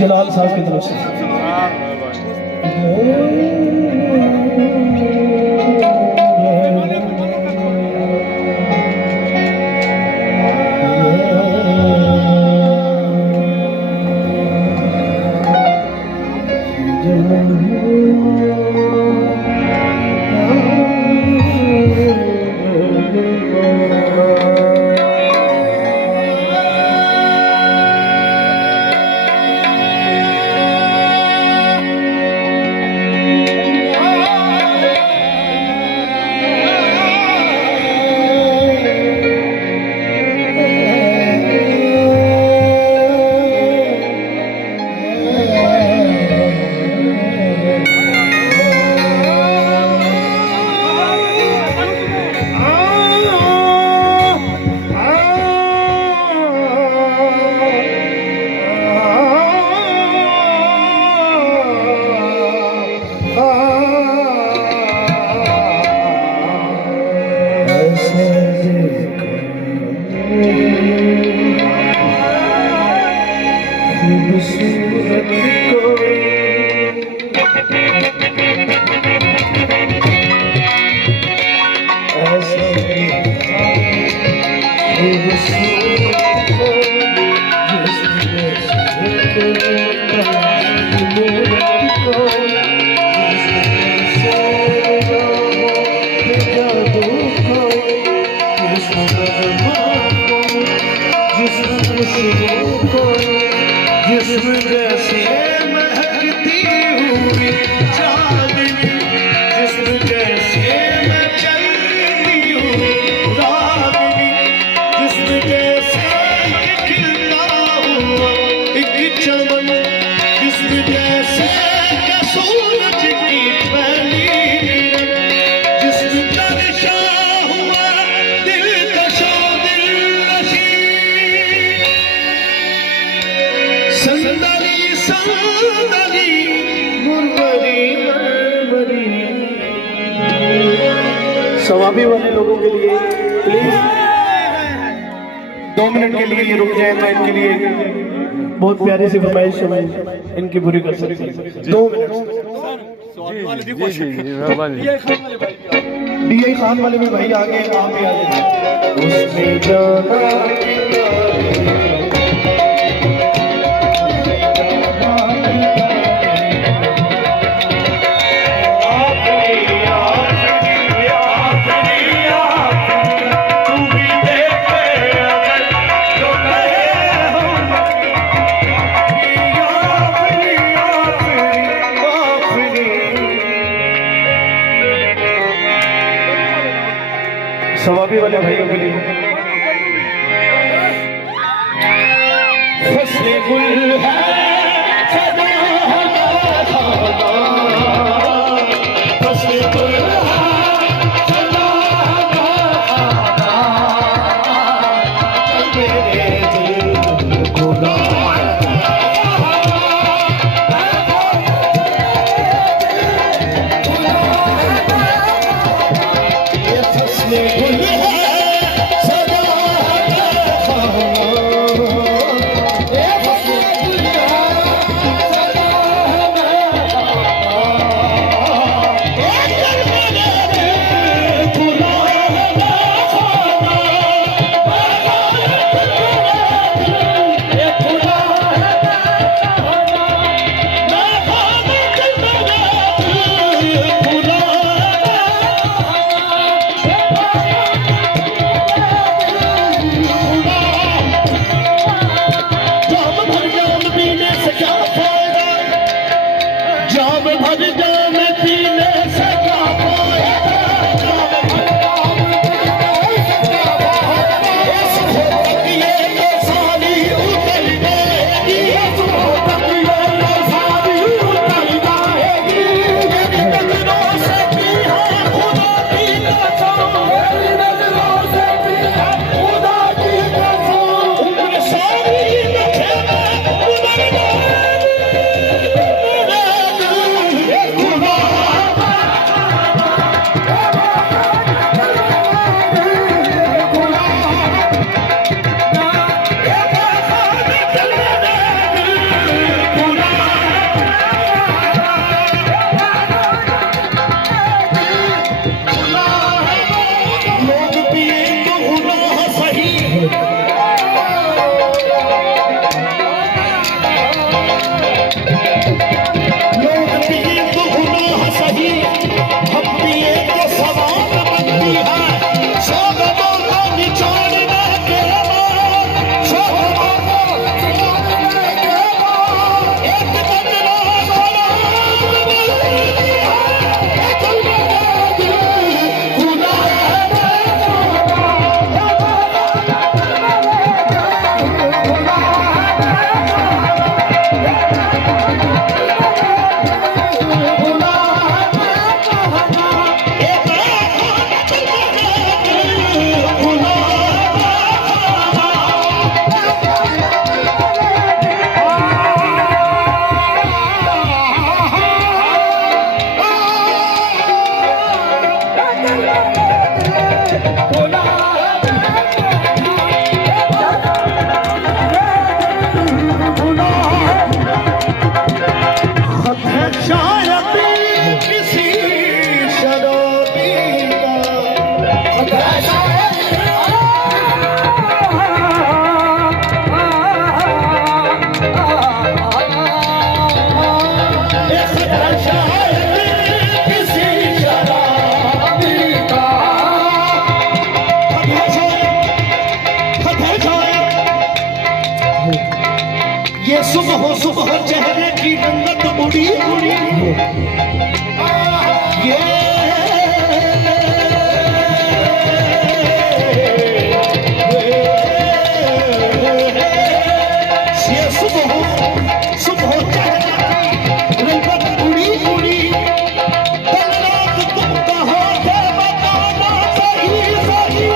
जलाल साहब की तरफ से। जिस्म जैसे महकती हुई चांदनी, जिस्म जैसे मैं चलती हुई रागनी, जिस्म जैसे खिलता हुआ एक चमन, जिस्म जैसे सूरज की पहली किरण, जिस्म तरशा हुआ दिलकशो दिलनशी, संदली संदली मुरमरी मरमरी। सवाबी वाले लोगों के लिए प्लीज 2 मिनट के लिए ये रुक जाए। मैं इनके लिए बहुत प्यारी सी फरमाइश है, मैं इनकी पूरी कर सकती हूँ। 2 मिनट। डीआई खान वाले भी भाई आगे, आप भी आगे। उसमें जाना सवाबी वाले भाइयों के लिए फसले गुल है सदा हमारा, फसले गुल है सदा हमारा, मेरे दिल को की जन्नत उड़ी उड़ी ये सुबह सुबह रंगत उड़ी उड़ी कल रात तुम कहाँ थे बताना सही सही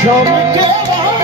शाम के बाद